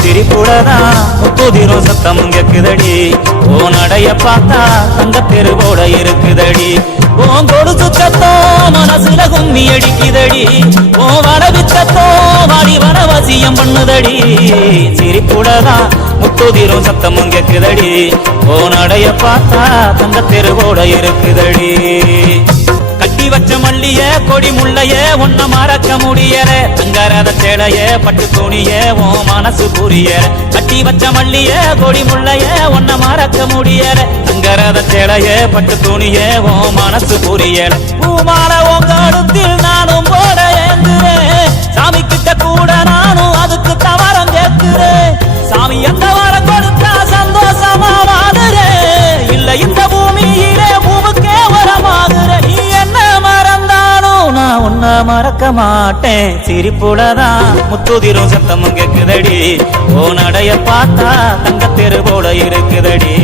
சிரிப்புடதான் முத்துதிரும் சத்தமும் கேக்குதடி ஓ நடைய பார்த்தா தங்க தெருவோட இருக்குதடி ஓம் கொடுத்து சத்தோ மனசுல கும்மி அடிக்குதடி ஓ வடவிச்சத்தோ வாடி வனவசியம் பண்ணுதடி சிரிப்புடதான் முத்துதிரும் சத்தமும் கேக்குதடி ஓ நடைய பார்த்தா தங்க தெருவோட இருக்குதடி கட்டி வச்ச மல்லிய கொடி முள்ளைய ஒன்ன மறக்க முடியற தங்கரத சேலைய பட்டு துணிய ஓ மனசு புரியற கட்டி வச்ச மல்லிய கொடி முள்ளைய ஒன்ன மறக்க முடியற தங்கரத சேலைய பட்டு துணிய ஓ மனசு புரியற பூமால உங்க அடுத்தில் நானும் போட ஏங்குறேன் சாமி கிட்ட கூட நானும் அதுக்கு தவறம் கேட்கிறேன் சாமி எந்த வாரம் கொடுத்தா சந்தோஷமா வாடுறேன் இல்ல இந்த பூமியிலே பூமுக்கே வரமாகுறேன் நீ என்ன மறந்தாலும் நான் உன்னை மறக்க மாட்டேன் சிரிப்புலதான் முத்துதிரும் சத்தமும் கேக்குதடி ஓ நடைய பார்த்தா தங்க தெருவோட இருக்குதடி